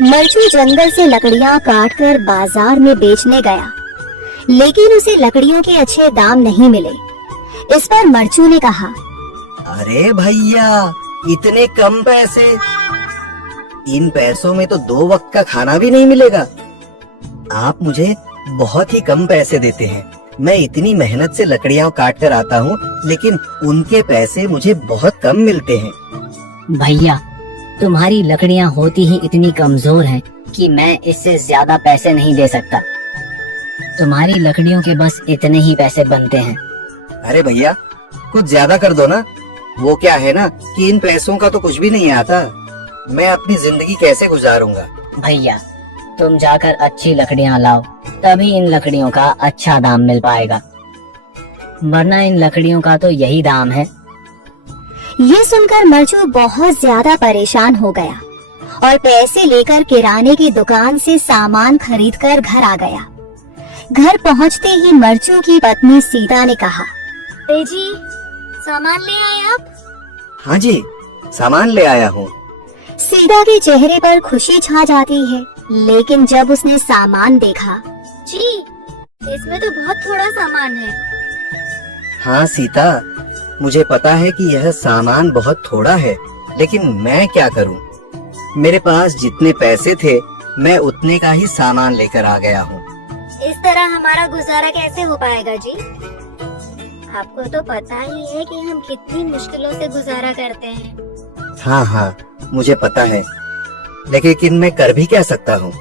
मरचू जंगल से लकड़ियां काटकर बाजार में बेचने गया, लेकिन उसे लकड़ियों के अच्छे दाम नहीं मिले। इस पर मरचू ने कहा, अरे भैया, इतने कम पैसे? इन पैसों में तो 2 वक्त का खाना भी नहीं मिलेगा। आप मुझे बहुत ही कम पैसे देते हैं। मैं इतनी मेहनत से लकड़ियां काट कर आता हूँ, लेकिन उनके पैसे मुझे बहुत कम मिलते हैं। भैया, तुम्हारी लकड़ियां होती ही इतनी कमजोर हैं कि मैं इससे ज्यादा पैसे नहीं दे सकता। तुम्हारी लकड़ियों के बस इतने ही पैसे बनते हैं। अरे भैया, कुछ ज्यादा कर दो ना। वो क्या है ना कि इन पैसों का तो कुछ भी नहीं आता। मैं अपनी जिंदगी कैसे गुजारूंगा? भैया, तुम जाकर अच्छी लकड़ियां लाओ, तभी इन लकड़ियों का अच्छा दाम मिल पाएगा, वरना इन लकड़ियों का तो यही दाम है। ये सुनकर मरचू बहुत ज्यादा परेशान हो गया और पैसे लेकर किराने की दुकान से सामान खरीदकर घर आ गया। घर पहुंचते ही मरचू की पत्नी सीता ने कहा, जी, सामान ले आए आप? हाँ जी, सामान ले आया हूँ। सीता के चेहरे पर खुशी छा जाती है, लेकिन जब उसने सामान देखा, जी, इसमें तो बहुत थोड़ा सामान है। हाँ सीता, मुझे पता है कि यह सामान बहुत थोड़ा है, लेकिन मैं क्या करूं? मेरे पास जितने पैसे थे, मैं उतने का ही सामान लेकर आ गया हूँ। इस तरह हमारा गुजारा कैसे हो पाएगा जी? आपको तो पता ही है कि हम कितनी मुश्किलों से गुजारा करते हैं। हाँ हाँ, मुझे पता है, लेकिन मैं कर भी क्या सकता हूँ?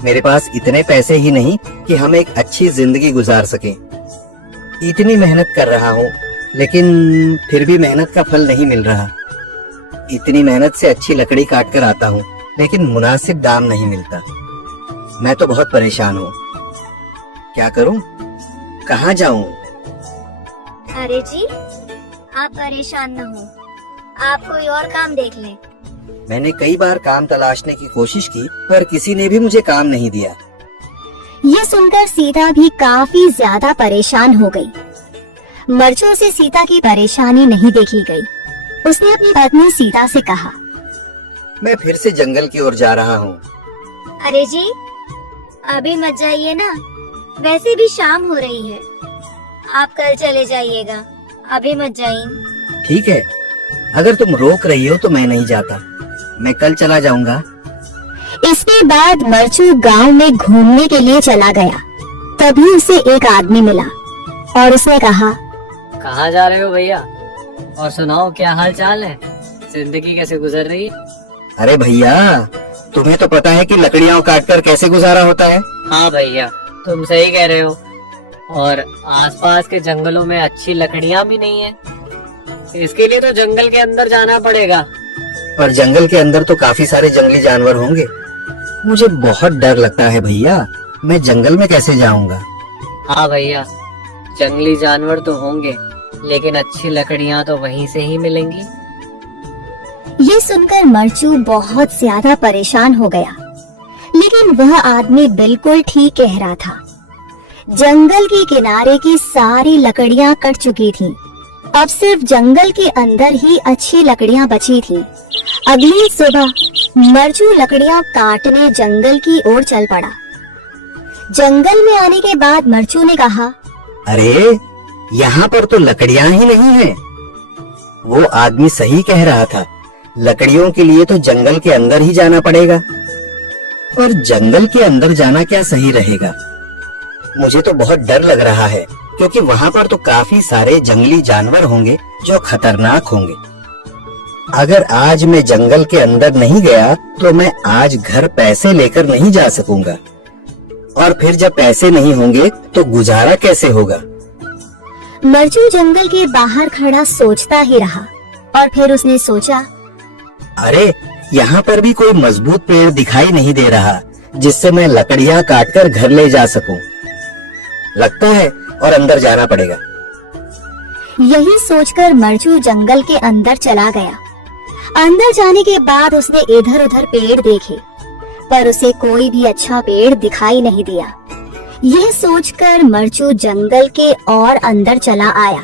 मेरे पास इतने पैसे ही नहीं कि हम एक अच्छी जिंदगी गुजार सकें। इतनी मेहनत कर रहा हूँ, लेकिन फिर भी मेहनत का फल नहीं मिल रहा। इतनी मेहनत से अच्छी लकड़ी काट कर आता हूँ, लेकिन मुनासिब दाम नहीं मिलता। मैं तो बहुत परेशान हूँ। क्या करूँ? कहाँ जाऊँ? अरे जी, आप परेशान न हो, आप कोई और काम देख लें। मैंने कई बार काम तलाशने की कोशिश की, पर किसी ने भी मुझे काम नहीं दिया। ये सुनकर सीता भी काफी ज्यादा परेशान हो गई। मरचू से सीता की परेशानी नहीं देखी गई। उसने अपनी पत्नी सीता से कहा, मैं फिर से जंगल की ओर जा रहा हूँ। अरे जी, अभी मत जाइए ना, वैसे भी शाम हो रही है। आप कल चले जाइएगा, अभी मत जाइए। ठीक है, अगर तुम रोक रही हो तो मैं नहीं जाता। मैं कल चला जाऊंगा। इसके बाद मरचू गांव में घूमने के लिए चला गया। तभी उसे एक आदमी मिला और उसने कहा, कहाँ जा रहे हो भैया? और सुनाओ, क्या हाल चाल है? जिंदगी कैसे गुजर रही है? अरे भैया, तुम्हें तो पता है कि लकड़ियां काटकर कैसे गुजारा होता है। हाँ भैया, तुम सही कह रहे हो। और आसपास के जंगलों में अच्छी लकड़ियाँ भी नहीं है। इसके लिए तो जंगल के अंदर जाना पड़ेगा। पर जंगल के अंदर तो काफी सारे जंगली जानवर होंगे। मुझे बहुत डर लगता है भैया, मैं जंगल में कैसे जाऊंगा? हाँ भैया, जंगली जानवर तो होंगे, लेकिन अच्छी लकड़ियाँ तो वहीं से ही मिलेंगी। ये सुनकर मरचू बहुत ज्यादा परेशान हो गया, लेकिन वह आदमी बिल्कुल ठीक कह रहा था। जंगल के किनारे की सारी लकड़ियां कट चुकी थीं। अब सिर्फ जंगल के अंदर ही अच्छी लकड़ियां बची थीं। अगली सुबह मरचू लकड़ियां काटने जंगल की ओर चल पड़ा। जंगल में आने के बाद मरचू ने कहा, अरे, यहाँ पर तो लकड़ियां ही नहीं है। वो आदमी सही कह रहा था, लकड़ियों के लिए तो जंगल के अंदर ही जाना पड़ेगा। पर जंगल के अंदर जाना क्या सही रहेगा? मुझे तो बहुत डर लग रहा है, क्योंकि वहाँ पर तो काफी सारे जंगली जानवर होंगे जो खतरनाक होंगे। अगर आज मैं जंगल के अंदर नहीं गया तो मैं आज घर पैसे लेकर नहीं जा सकूंगा, और फिर जब पैसे नहीं होंगे तो गुजारा कैसे होगा? मरचू जंगल के बाहर खड़ा सोचता ही रहा और फिर उसने सोचा, अरे, यहाँ पर भी कोई मजबूत पेड़ दिखाई नहीं दे रहा जिससे मैं लकड़ियाँ काटकर घर ले जा सकूं। लगता है और अंदर जाना पड़ेगा। यही सोचकर मरचू जंगल के अंदर चला गया। अंदर जाने के बाद उसने इधर उधर पेड़ देखे, पर उसे कोई भी अच्छा पेड़ दिखाई नहीं दिया। यह सोचकर मरचू जंगल के और अंदर चला आया।